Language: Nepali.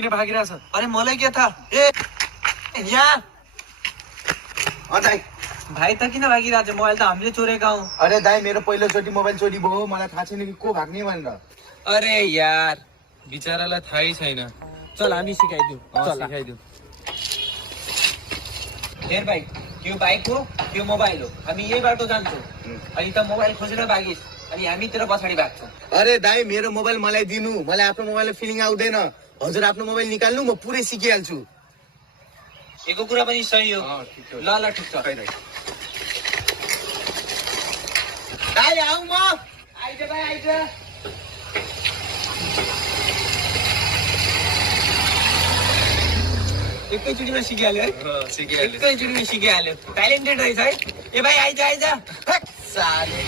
किन भागिरहेछ? अरे मलाई के थाहा? ए यहाँ दाई भाइ त किन भागिरहेछ? मोबाइल त हामीले चोरेका हौ। अरे दाई मेरो पहिलोचोटि मोबाइल चोरी भयो, मलाई थाहा छैन कि को भाग्ने भनेर। अरे यार बिचारालाई थाहै छैन। चल हामी सिकाइदिउँ। चल सिकाइदिउँ। हेर भाइ, यो बाइक हो, यो मोबाइल हो। हामी यही बाटो जान्छौँ। अनि त मोबाइल खोजेर भागिस अनि हामी तेरो पछाडि भाग्छौँ। अरे दाई मेरो मोबाइल मलाई दिनु, मलाई आफ्नो मोबाइलमा फिलिङ आउँदैन। हजुर आफ्नो मोबाइल निकाल्नु, म पुरै सिकिहाल्छु। एको कुरा पनि सही हो। ल ल ठिक छ। दाई आऊ म आइज भाइ आइज। एकैचोटिमा सिकिहाल्यो है? एकैचोटिमा सिकिहाल्यो। ट्यालेन्टेड रहेछ है। ए भाइ आइज आइज। साले